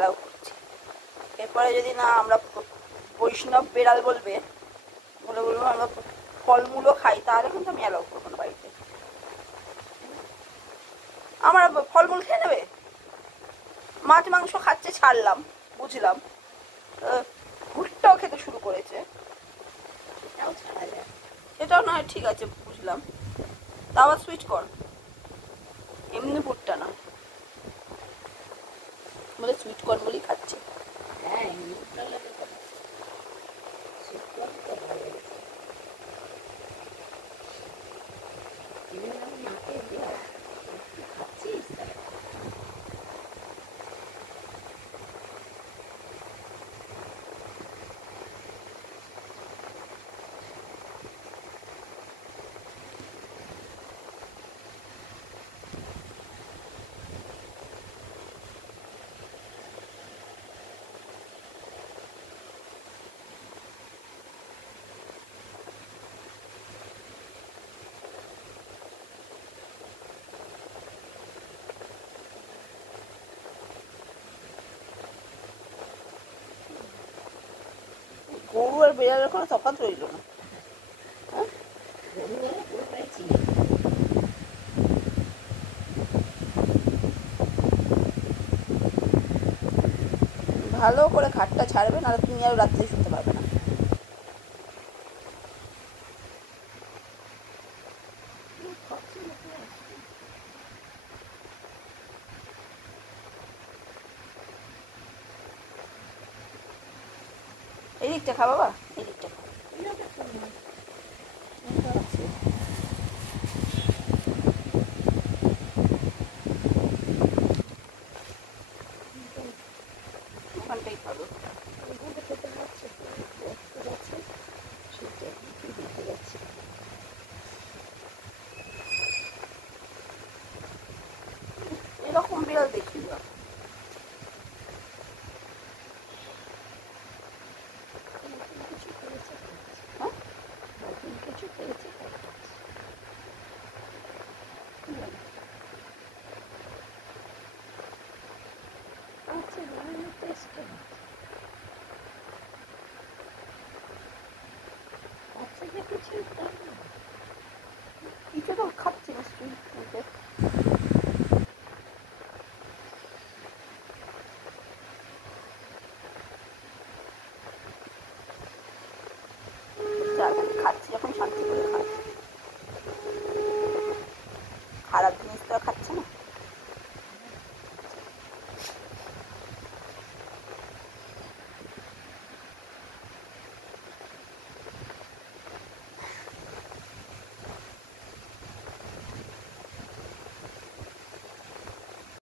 Allow করছি। এরপরে যদি না আমরা বৈষ্ণব বেড়াল বলবে, বলবো আমরা ফলমূলও খাই, তাহলে কিন্তু আমি অ্যালাউ করবো না বাড়িতে। আমার ফলমূল খেয়ে নেবে, মাছ মাংস খাচ্ছে ছাড়লাম, বুঝলাম, ভুট্টাও খেতে শুরু করেছে, সেটাও ছাড়া যায়। সেটাও নয়, ঠিক আছে বুঝলাম, তা আবার সুইচ কর, এমনি ভুট্টা না, বলে সুইট কর্ন বলেই খাচ্ছে। হ্যাঁ, এমনি ভালো লাগে তো, সেটাও তো ভালো লেগেছে। মাকে দেওয়া খাচ্ছিস। গরু আর বিড়ালের কোনো তফাৎ রইল না। গরু হলে পুরোটাই চিনি। ভালো করে খাটটা ছাড়বে, নাহলে তুমি আর রাত্রে শুতে পারবে না। এই দিকটা খা বাবা, এই দিকটা খা। ওখানটাই খাবো। খেতে পারছে যাচ্ছে, সেটা দিতে যাচ্ছে। এরকম বিড়াল দেখি না। কিছু করেছে, হ্যাঁ, নতুন কিছু করেছে। আচ্ছা, বিভিন্ন টেস্ট বাচ্চাদের কিছু কিছু তো খাচ্ছি নিশ্চয়ই। খাচ্ছি যখন শান্তি করে খাচ্ছি।